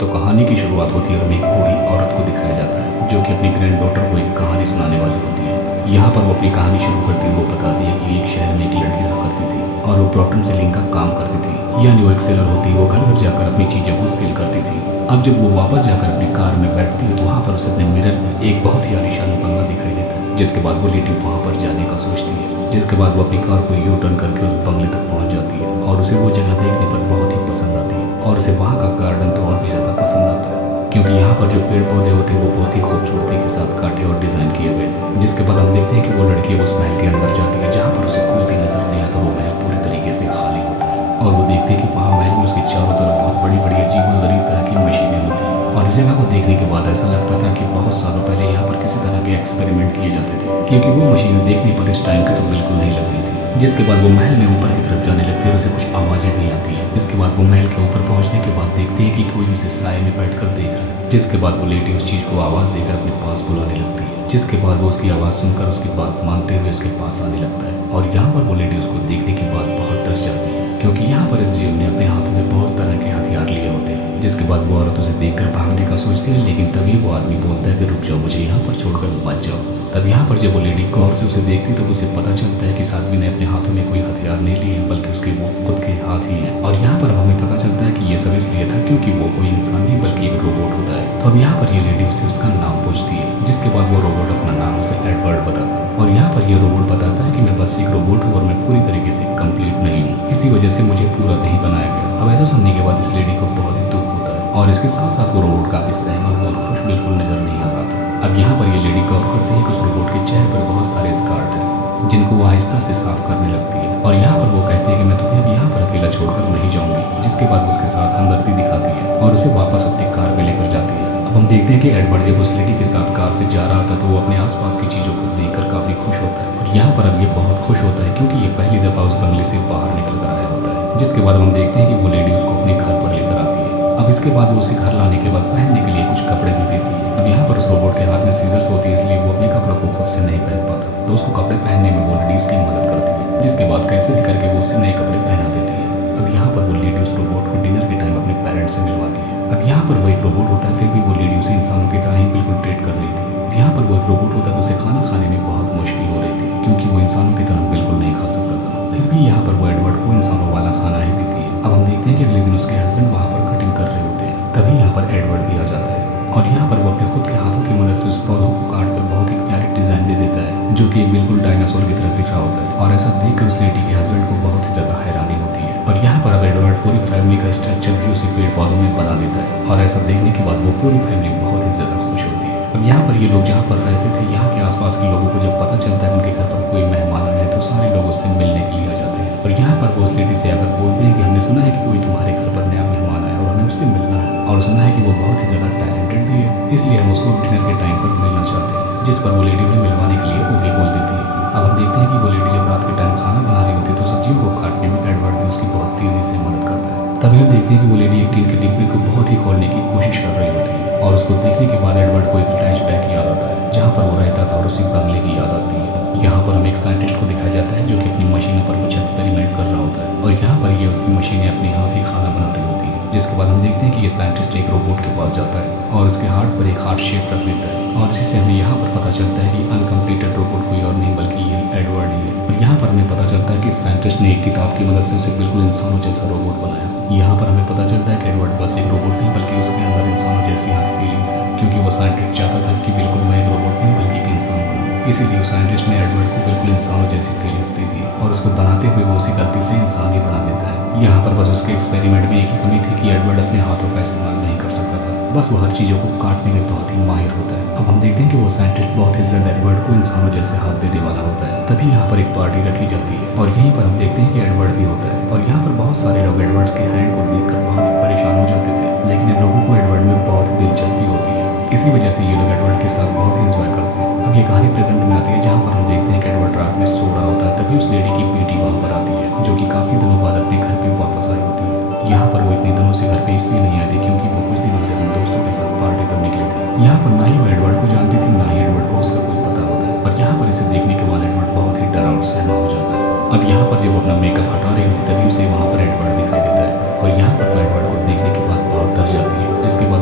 तो कहानी की शुरुआत होती है और एक बूढ़ी औरत को दिखाया जाता है जो कि अपनी ग्रैंड डॉटर को एक कहानी सुनाने वाली होती है। यहाँ पर वो अपनी कहानी शुरू करती है। वो बताती है कि एक शहर में एक लड़की रहा करती थी और वो ब्रॉटन सेलिंग का काम करती थी, यानी वो एक सेलर होती है। वो घर घर जाकर अपनी चीज़ों को सेल करती थी। अब जब वो वापस जाकर अपनी कार में बैठती है तो वहाँ पर उसे अपने मिरर में एक बहुत ही आलीशान बंगला दिखाई देता है, जिसके बाद वो लेडी वहाँ पर जाने का सोचती है। जिसके बाद वो अपनी कार को यू टर्न करके उस बंगले तक पहुँच जाती है और उसे वो जगह देखने पर बहुत ही पसंद आती है और उसे वहाँ का गार्डन तो और भी ज़्यादा पसंद आता है, क्योंकि यहाँ पर जो पेड़ पौधे होते हैं वो बहुत ही खूबसूरती के साथ काटे और डिज़ाइन किए हुए थे। जिसके बाद हम देखते हैं कि वो लड़की उस महल के अंदर जाती है जहाँ पर उसे कोई भी नजर नहीं आता। वो महल पूरी तरीके से खाली होता है और वो देखते हैं कि वहाँ महल में उसके चारों तरफ बहुत बड़ी बड़ी अजीब और गरीब तरह की मशीनें होती हैं। और इस जगह को देखने के बाद ऐसा लगता था कि बहुत सालों पहले यहाँ पर किसी तरह के एक्सपेरिमेंट किए जाते थे, क्योंकि वो मशीनें देखने पर इस टाइम की तो बिल्कुल नहीं लग रही थी। जिसके बाद वो महल में ऊपर की तरफ जाने लगती है और उसे कुछ आवाज़ें भी आती है। इसके बाद वो महल के ऊपर पहुंचने के बाद देखते हैं कि कोई उसे साए में बैठकर देख रहा है। जिसके बाद वो लेडी उस चीज़ को आवाज़ देकर अपने पास बुलाने लगती है। जिसके बाद वो उसकी आवाज़ सुनकर उसकी बात मानते हुए उसके पास आने लगता है और यहाँ पर वो लेडी उसको देखने के बाद बहुत डर जाती है, क्योंकि यहाँ पर इस जीव ने अपने हाथों में बहुत तरह के हथियार लिए होते हैं। जिसके बाद वो औरत उसे देखकर भागने का सोचती है, लेकिन तभी वो आदमी बोलता है कि रुक जाओ, मुझे यहाँ पर छोड़कर मत जाओ। तब यहाँ पर जब वो लेडी गौर से उसे देखती तब उसे पता चलता है कि इस आदमी ने अपने हाथों में कोई हथियार नहीं लिए हैं, बल्कि उसके वो खुद के हाथ ही हैं। और यहाँ पर अब हमें पता चलता है कि ये सब इसलिए था क्योंकि वो कोई इंसान नहीं बल्कि एक रोबोट होता है। तो अब यहाँ पर ये लेडी उसे उसका नाम पूछती है, जिसके बाद वो रोबोट अपना नाम उसे एडवर्ड बताता है। और यहाँ पर ये रोबोट बताता है कि मैं बस एक रोबोट हूँ और मैं पूरी तरीके से कंप्लीट नहीं हूँ, इसी वजह से मुझे पूरा नहीं बनाया गया। अब ऐसा सुनने के बाद इस लेडी को बहुत ही दुख होता है और इसके साथ साथ वो रोबोट काफी सहमा हुआ और खुश बिल्कुल नजर नहीं आ रहा था। अब यहाँ पर ये लेडी गौर करती है कि उस रोबोट के चेहरे पर बहुत सारे स्कार्ट हैं, जिनको वो आहिस्ता से साफ करने लगती है। और यहाँ पर वो कहती है कि मैं तुम्हें अब यहाँ पर अकेला छोड़कर नहीं जाऊंगी। जिसके बाद वो उसके साथ हमदर्दी दिखाती है और उसे वापस अपनी कार में लेकर जाती है। अब हम देखते हैं कि एडवर्ड जब उस लेडी के साथ कार से जा रहा था तो वो अपने आसपास की चीज़ों को देखकर काफ़ी खुश होता है। और यहाँ पर अब ये बहुत खुश होता है क्योंकि ये पहली दफ़ा उस बंगले से बाहर निकल कर आया होता है। जिसके बाद हम देखते हैं कि वो लेडी उसको अपने घर पर लेकर आती है। अब इसके बाद वो उसे घर लाने के बाद पहनने के लिए कुछ कपड़े भी देती है। अब यहाँ पर उस रोबोट के हाथ में सीजर्स होती है, इसलिए वो अपने कपड़ों को खुद से नहीं पहन पाता, तो उसको कपड़े पहनने में वो लेडी उसकी मदद करती है। जिसके बाद कैसे भी करके वो उसे नए कपड़े पहना देती है। अब यहाँ पर वो लेडी उस रोबोट को डिनर के टाइम अपने पेरेंट्स से मिलवाती है। अब यहाँ पर वो एक रोबोट होता है, फिर भी वो लेडी उसे इंसानों की तरह ही बिल्कुल ट्रीट कर रही थी। अब यहाँ पर वो एक रोबोट होता है तो उसे खाना खाने में बहुत मुश्किल हो रही थी, क्योंकि वो इंसानों की तरह बिल्कुल नहीं खा सकता था। फिर भी यहाँ पर वो एडवर्ड को इंसानों वाला खाना ही देती है। अब हम देखते हैं कि अगले दिन उसके हस्बैंड वहाँ पर कटिंग कर रहे होते हैं, तभी यहाँ पर एडवर्ड भी आ जाता है और यहाँ पर वो अपने खुद के हाथों की मदद से उस पौधों को काट कर बहुत ही प्यारी डिजाइन दे देता है, जो कि बिल्कुल डायनासोर की तरह दिख रहा होता है। और ऐसा देखकर उस लेडी के हस्बैंड को बहुत ही ज्यादा हैरानी होती है। और यहाँ पर अब एडवर्ड पूरी फैमिली का स्ट्रक्चर भी उसी पेड़ पौधों में बना देता है और ऐसा देखने के बाद वो पूरी फैमिली बहुत ही ज्यादा खुश होती है। अब यहाँ पर ये लोग जहाँ पर रहते थे, यहाँ के आसपास के लोगों को जब पता चलता है उनके घर पर कोई मेहमान आया है तो सारे लोग उससे मिलने के लिए आ जाते हैं। और यहाँ पर वो उस लेडी से अगर बोलते हैं कि हमने सुना है कि कोई तुम्हारे घर पर नया मेहमान आया और हमें उससे मिलना है, और सुना है कि वो बहुत ही ज़्यादा टैलेंटेड भी है, इसलिए हम उसको डिनर के टाइम पर मिलना चाहते हैं। जिस पर वो लेडी उन्हें मिलवाने के लिए ओके बोल देती है। अब हम देखते हैं कि वो लेडी जब रात के टाइम खाना बना रही होती है तो सब्जियों को काटने में एडवर्ड भी उसकी बहुत तेज़ी से मदद करता है। तभी हम देखते हैं कि वो लेडी एक टीन के डिब्बे को बहुत ही खोलने की कोशिश कर रही होती है और उसको देखने के बाद एडवर्ड को एक फ्लैशबैक याद आता है जहाँ पर वो रहता था और उसी बंगले की याद आती है। यहाँ पर हमें एक साइंटिस्ट को दिखाया जाता है जो कि अपनी मशीनों पर कुछ एक्सपेरिमेंट कर रहा होता है और यहाँ पर ये उसकी मशीनें अपने आप ही खाना बना रही होती है। जिसके बाद हम देखते हैं कि ये साइंटिस्ट एक रोबोट के पास जाता है और उसके हार्ट पर एक हार्ट शेप रख देता है और इसी से हमें यहाँ पर पता चलता है कि अनकम्प्लीटेड रोबोट कोई और नहीं बल्कि यही एडवर्ड ही है। और यहाँ पर हमें पता चलता है कि साइंटिस्ट ने एक किताब की मदद से उसे बिल्कुल इंसानों जैसा रोबोट बनाया। यहाँ पर हमें पता चलता है कि एडवर्ड बस एक रोबोट नहीं बल्कि उसके अंदर इंसानों जैसी हर फीलिंग्स है, क्योंकि वो साइंटिस्ट चाहता था कि बिल्कुल मैं एक रोबोट नहीं बल्कि एक इंसान बनूँ। इसीलिए उस साइंटिस्ट ने एडवर्ड को बिल्कुल इंसानों जैसी फीलिंग्स दी थी और उसको बनाते हुए वो उसी गलती से इंसान ही बना देता है। यहाँ पर बस उसके एक्सपेरिमेंट में एक ही कमी थी कि एडवर्ड अपने हाथों का इस्तेमाल नहीं कर सकता था, बस वो हर चीज़ों को काटने में बहुत ही माहिर होता है। अब हम देखते हैं कि वो साइंटिस्ट बहुत ही जल्द एडवर्ड को इंसानों जैसे हाथ देने वाला होता है। तभी यहाँ पर एक पार्टी रखी जाती है और यहीं पर हम देखते हैं कि एडवर्ड भी होता है और यहाँ पर बहुत सारे लोग एडवर्ड्स के हैंड को देखकर बहुत ही परेशान हो जाते थे, लेकिन इन लोगों को एडवर्ड में बहुत ही दिलचस्पी होती है। इसी वजह से ये लोग एडवर्ड के साथ बहुत ही इंजॉय करते हैं। अब ये कहानी प्रेजेंट में आती है जहाँ पर हम देखते हैं कि एडवर्ड रात में सो रहा होता है, तभी उस लेडी की बेटी वहाँ पर आती है जो कि काफ़ी दिनों बाद अपने घर पे वापस आई होती है। यहाँ पर वो इतनी दिनों से घर पे इसलिए नहीं आई थी क्योंकि वो कुछ दिनों से अपने दोस्तों के साथ पार्टी पर निकले थे। यहाँ पर ना ही वो एडवर्ड को जानती थी ना ही एडवर्ड को उसका कोई पता होता है। और यहाँ पर इसे देखने के बाद एडवर्ड बहुत ही डरा और सहमा हो जाता है। अब यहाँ पर जब वो अपना मेकअप हटा रही होती तभी उसे वहाँ पर एडवर्ड दिखाई देता है और यहाँ पर वो एडवर्ड को देखने के बाद बहुत डर जाती है। जिसके बाद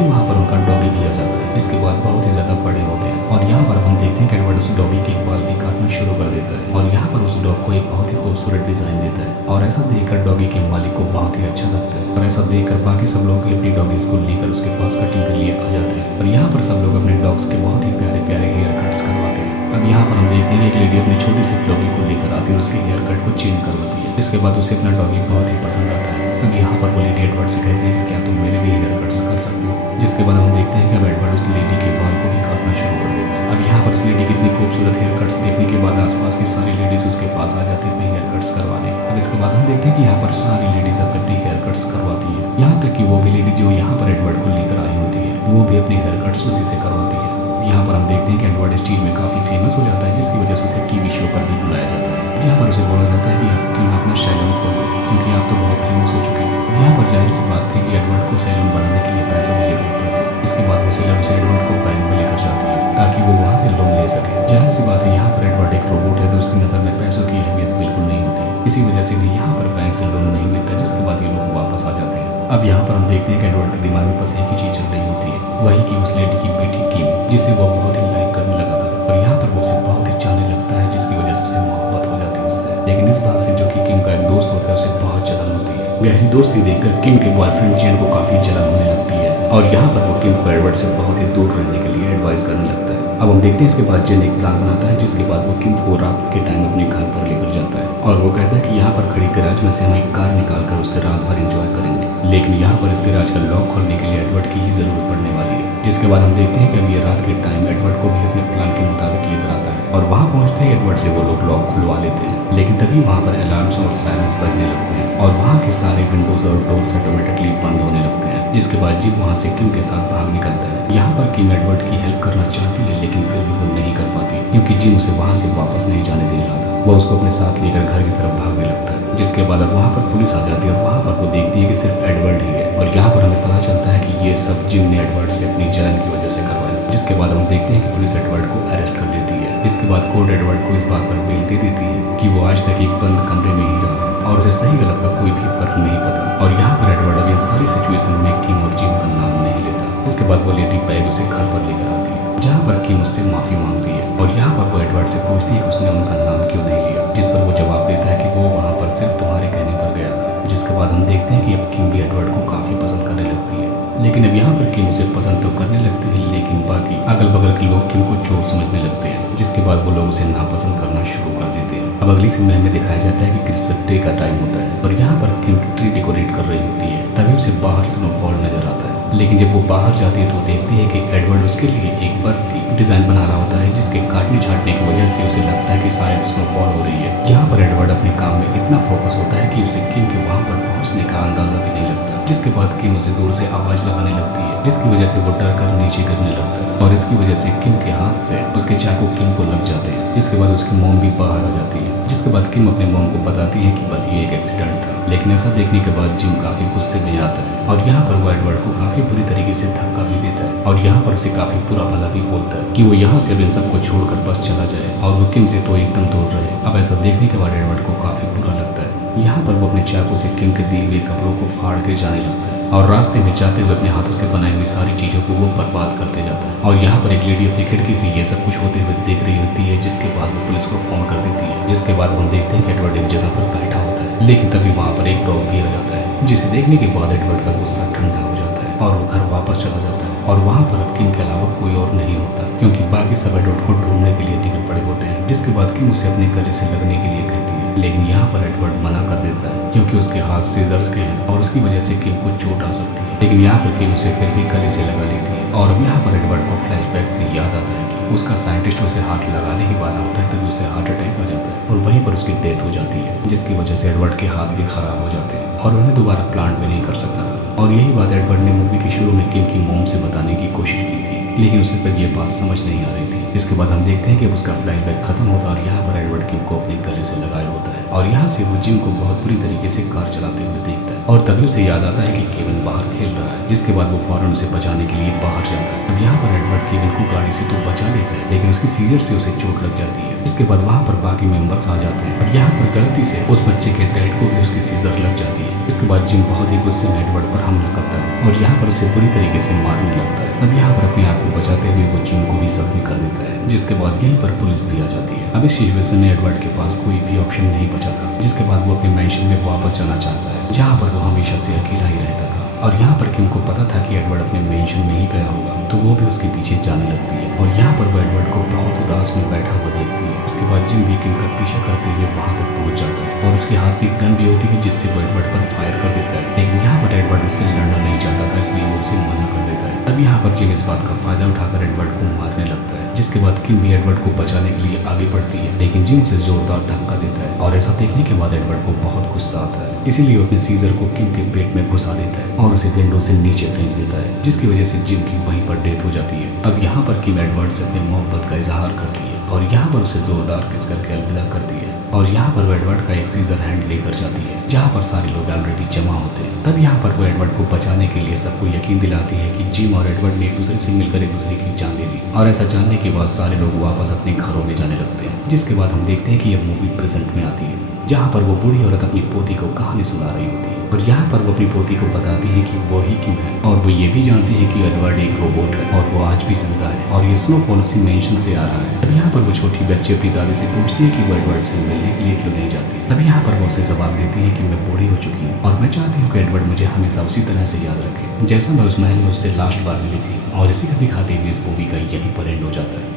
तभी वहाँ पर उनका डॉगी भी आ जाता है, जिसके बाद बहुत ही ज्यादा बड़े होते हैं। और यहाँ पर हम देखते हैं कि एडवर्ड उस डॉगी के बाल भी काटना शुरू कर देता है और यहाँ पर उस डॉग को एक बहुत ही खूबसूरत डिजाइन देता है। और ऐसा देखकर डॉगी के मालिक को बहुत ही अच्छा लगता है और ऐसा देखकर बाकी सब लोग भी अपनी डॉगीज को लेकर उसके पास कटिंग के लिए आ जाते हैं। और यहाँ पर सब लोग अपने डॉग्स के बहुत ही प्यारे प्यारे हेयर कट्स करवाते हैं। अब यहाँ पर हम देखते हैं कि एक लेडी अपनी छोटी सी डॉगी को लेकर आती है और उसके हेयर कट को चेंज करवाती है, जिसके बाद उसे अपना डॉगी बहुत ही पसंद आता है। अब यहाँ पर वो लेडी एडवर्ड से कहती है कि क्या तुम मेरे भी हेयर कट्स कर सकते हो, जिसके बाद हम देखते हैं कि अब एडवर्ड उस लेडी के बाल को भी काटना शुरू कर देता है। अब यहाँ पर उस लेडी की इतनी खूबसूरत हेयर कट्स देखने के बाद आसपास की सारी लेडीज उसके पास आ जाती है अपने हेयर कट्स करवाने। अब इसके बाद हम देखते हैं कि यहाँ पर सारी लेडीज अपने हेयर कट्स करवाती है, यहाँ तक कि वो भी लेडी जो यहाँ पर एडवर्ड को लेकर आई होती है वो भी अपने हेयर कट्स उसी से करवाती है। यहाँ पर हम देखते हैं कि एडवर्ड इस चीज में काफी फेमस हो जाता है, जिसकी वजह से उसे टीवी शो पर भी बुलाया जाता है। यहाँ पर उसे बोला जाता है कि आप क्यों ना अपना सैलून खोल लो, क्योंकि आप तो बहुत फेमस हो चुके हैं। यहाँ पर जाहिर सी बात थी कि एडवर्ड को सैलून बनाने के लिए पैसों की जरूरत पड़ती है। इसके बाद वो सेलर उसे एडवर्ड को बैंक में लेकर जाती है ताकि वो वहाँ से लोन ले सके। जाहिर सी बात है यहाँ पर एडवर्ड एक रोबोट है तो उसकी नज़र में पैसों की अहमियत बिल्कुल नहीं होती, इसी वजह से भी यहाँ पर बैंक से लोन नहीं मिलता, जिसके बाद ये लोग वापस आ जाते हैं। अब यहाँ पर हम देखते हैं कि एडवर्ड के दिमाग में बस एक ही चीज चल रही होती है, वही कि उस लेडी की बेटी किम, जिसे वो बहुत ही लाइक करने लगा था और यहाँ पर वो उसे बहुत ही चाहने लगता है, जिसकी वजह से उसे मोहब्बत हो जाती है उससे। लेकिन इस बात से जो कि किम का एक दोस्त होता है उसे बहुत जलन होती है। गहरी दोस्ती देखकर किम के बॉयफ्रेंड जेन को काफी जलन होने लगती है और यहाँ पर वो किम को एडवर्ड से बहुत ही दूर रहने के लिए एडवाइस करने लगता है। अब हम देखते हैं इसके बाद जेन एक प्लान बनाता है, जिसके बाद वो किम को रात के टाइम अपने घर पर लेकर जाता है और वो कहता है कि यहाँ पर खड़ी गैराज में से हम एक कार निकाल कर उससे रात भर एंजॉय करेंगे। लेकिन यहाँ पर इस गैराज का लॉक खोलने के लिए एडवर्ड की ही जरूरत पड़ने वाली है, जिसके बाद हम देखते हैं कि अब ये रात के टाइम एडवर्ड को भी अपने प्लान के मुताबिक लेकर आता है और वहाँ पहुँचते ही एडवर्ड से वो लोग लॉक खुलवा लेते हैं। लेकिन तभी वहाँ पर अलार्म्स और सायरन्स बजने लगते हैं और वहाँ के सारे विंडोज और डोर्स ऑटोमेटिकली बंद होने लगते हैं, जिसके बाद जिम वहाँ से किम के साथ भाग निकलता है। यहाँ पर किम एडवर्ड की हेल्प करना चाहती है लेकिन फिर भी वो नहीं कर पाती, क्योंकि जिम उसे वहाँ से वापस नहीं जाने दे रहा था। वो उसको अपने साथ लेकर घर की तरफ भागने लगता है, जिसके बाद अब वहाँ पर पुलिस आ जाती है और वहाँ पर वो देखती है कि सिर्फ एडवर्ड ही है और यहाँ पर हमें पता चलता है कि ये सब जिम ने एडवर्ड से अपनी जलन की वजह से करवाया। जिसके बाद हम देखते हैं कि पुलिस एडवर्ड को अरेस्ट कर लेती है, जिसके बाद कोर्ट एडवर्ड को इस बात पर बेल दे देती है कि वो आज तक एक बंद कमरे में ही रहा है और उसे सही गलत का कोई भी फर्क नहीं पता। और यहाँ पर एडवर्ड अब इन सारी सिचुएशन में किम और जिम का नाम नहीं लेता। इसके बाद वो लेडी बैग उसे घर पर लेकर आती है, जहाँ पर किम उससे माफी मांगती है और यहाँ पर वो एडवर्ड से पूछती है कि उसने उनका नाम क्यों नहीं लिया, जिस पर वो जवाब देता है कि वो वहाँ पर सिर्फ तुम्हारे कहने पर गया था। जिसके बाद हम देखते हैं कि अब किम भी एडवर्ड को काफी पसंद करने लगती है। लेकिन अब यहाँ पर किम उसे पसंद तो करने लगती है, लेकिन बाकी अगल बगल के लोग किम को चोर समझने लगते हैं, जिसके बाद वो लोग उसे नापसंद करना शुरू कर देते हैं। अब अगली सीन में हमें दिखाया जाता है कि क्रिसमस डे का टाइम होता है और यहाँ पर किम ट्री डेकोरेट कर रही होती है, तभी उसे बाहर स्नोफॉल नजर आता है। लेकिन जब वो बाहर जाती है तो देखती है कि एडवर्ड उसके लिए एक बर्फ की डिजाइन बना रहा होता है, जिसके काटने छाटने की वजह से उसे लगता है कि शायद स्नोफॉल हो रही है। यहाँ पर एडवर्ड अपने काम में इतना फोकस होता है कि उसे किम के वहाँ पर पहुँचने का अंदाजा भी नहीं लगता, जिसके बाद किम उसे दूर से आवाज लगाने लगती है, जिसकी वजह से वो डर कर नीचे गिरने लगता है और इसकी वजह से किम के हाथ से उसके चाकू किम को लग जाते हैं। जिसके बाद उसकी मोम भी बाहर आ जाती है, जिसके बाद किम अपने मोम को बताती है कि बस ये एक एक्सीडेंट था। लेकिन ऐसा देखने के बाद जिम काफी गुस्से में आता है और यहाँ पर वो एडवर्ड को काफी बुरी तरीके से धक्का भी देता है और यहाँ पर उसे काफी बुरा भला भी बोलता है कि वो यहाँ से अब इन सबको छोड़कर बस चला जाए और वो किम से तो एकदम दूर रहे। अब ऐसा देखने के बाद एडवर्ड को काफी बुरा लगता है। यहाँ पर वो अपने चाकू से किम के दिए हुए कपड़ों को फाड़ के जाने लगता है और रास्ते में जाते हुए अपने हाथों से बनाई हुई सारी चीजों को वो बर्बाद करते जाता है। और यहाँ पर एक लेडी अपनी खिड़की से ये सब कुछ होते हुए देख रही होती है, जिसके बाद वो पुलिस को फोन कर देती है। जिसके बाद हम देखते हैं कि एडवर्ड एक जगह पर बैठा होता है, लेकिन तभी वहाँ पर एक डॉग भी आ जाता है, जिसे देखने के बाद एडवर्ड का गुस्सा ठंडा हो जाता है और वो घर वापस चला जाता है। और वहाँ पर अब किम के अलावा कोई और नहीं होता, क्योंकि बाकी सब एडवर्ड को ढूंढने के लिए निकल पड़े होते हैं। जिसके बाद किम उसे अपने गले से लगने के लिए कहती है, लेकिन यहाँ पर एडवर्ड मना कर देता है, क्योंकि उसके हाथ सीजर्स के हैं और उसकी वजह से किम को चोट आ सकती है। लेकिन यहाँ पर किम उसे फिर भी गले से लगा लेती है और अब यहाँ पर एडवर्ड को फ्लैशबैक से याद आता है कि उसका साइंटिस्ट उसे हाथ लगाने ही वाला होता है, तभी उसे हार्ट अटैक आ जाता है और वहीं पर उसकी डेथ हो जाती है, जिसकी वजह से एडवर्ड के हाथ भी खराब हो जाते हैं और उन्हें दोबारा प्लांट भी नहीं कर सकता था। और यही बात एडवर्ड ने मूवी के शुरू में किम की मोम से बताने की कोशिश की थी, लेकिन उसे फिर ये बात समझ नहीं आ रही थी। जिसके बाद हम देखते हैं कि उसका फ्लैशबैक खत्म होता है और यहाँ पर एडवर्ड किम को अपने गले से लगाया होता है और यहाँ से वो जिम को बहुत बुरी तरीके से कार चलाते हुए देखता है और तभी उसे याद आता है कि केविन बाहर खेल रहा है, जिसके बाद वो फौरन उसे बचाने के लिए बाहर जाता है। अब यहाँ पर एडवर्ड केविन को गाड़ी से तो बचा लेता है, लेकिन उसकी सीजर से उसे चोट लग जाती है। इसके बाद वहाँ पर बाकी मेंबर्स आ जाते हैं और यहाँ पर गलती से उस बच्चे के डैड को भी उसकी सीजर लग जाती है। इसके बाद जिम बहुत ही गुस्से में एडवर्ड पर हमला करता है और यहाँ पर उसे बुरी तरीके से मारने लगता है। अब यहाँ पर अपने आप को बचाते हुए वो जिम को भी जख्मी कर देता है, जिसके बाद यहीं पर पुलिस भी आ जाती है। अब इस सिचुएशन में एडवर्ड के पास कोई भी ऑप्शन नहीं बचा था, जिसके बाद वो अपने मैंशन में वापस जाना चाहता है, जहाँ पर वो हमेशा से अकेला ही रहता था। और यहाँ पर किम को पता था कि एडवर्ड अपने मेंशन में ही गया होगा, तो वो भी उसके पीछे जाने लगती है और यहाँ पर वो एडवर्ड को बहुत उदास में बैठा हुआ देखती है। इसके बाद जिम भी किम का पीछा करते हुए वहाँ तक पहुँच जाता है और उसके हाथ में गन भी होती है, जिससे वो एडवर्ड पर फायर कर देता है। लेकिन यहाँ पर एडवर्ड उससे लड़ना नहीं चाहता था, इसलिए वो उसे मना कर देता है। तब यहाँ पर जिम इस बात का फायदा उठाकर एडवर्ड को मारने लगता है, जिसके बाद किम भी एडवर्ड को बचाने के लिए आगे बढ़ती है, लेकिन जिम उसे जोरदार धक्का देता है और ऐसा देखने के बाद एडवर्ड को बहुत गुस्सा आता है। इसीलिए वो अपने सीजर को किम के पेट में घुसा देता है और उसे विंडो से नीचे फेंक देता है, जिसकी वजह से जिम की वहीं पर डेथ हो जाती है। अब यहाँ पर किम एडवर्ड से अपने मोहब्बत का इजहार करती है और यहाँ पर उसे जोरदार किस करके अलविदा करती है और यहाँ पर वो एडवर्ड का एक सीजर हैंड लेकर जाती है, जहाँ पर सारे लोग ऑलरेडी जमा होते हैं। तब यहाँ पर वो एडवर्ड को बचाने के लिए सबको यकीन दिलाती है कि जिम और एडवर्ड ने एक दूसरे से मिलकर एक दूसरे की जान ले ली। और ऐसा जानने के बाद सारे लोग वापस अपने घरों में जाने लगते हैं, जिसके बाद हम देखते हैं कि यह मूवी प्रेजेंट में आती है, जहाँ पर वो बूढ़ी औरत अपनी पोती को कहानी सुना रही होती है और यहाँ पर वो अपनी पोती को बताती है कि वो ही किम है और वो ये भी जानती है कि एडवर्ड एक रोबोट है और वो आज भी जिंदा है और ये स्नोफॉल उसी मेंशन से आ रहा है। तब यहाँ पर वो छोटी बच्ची अपनी दादी से पूछती है कि वो एडवर्ड से मिलने के लिए क्यों नहीं जाती। तब यहाँ पर वो उसे जवाब देती है कि मैं बूढ़ी हो चुकी हूँ और मैं चाहती हूँ कि एडवर्ड मुझे हमेशा उसी तरह से याद रखे, जैसा मैं उस महल में उससे लास्ट बार मिली थी। और इसी का दिखाते हुए इस मूवी का यहीं पर एंड हो जाता है।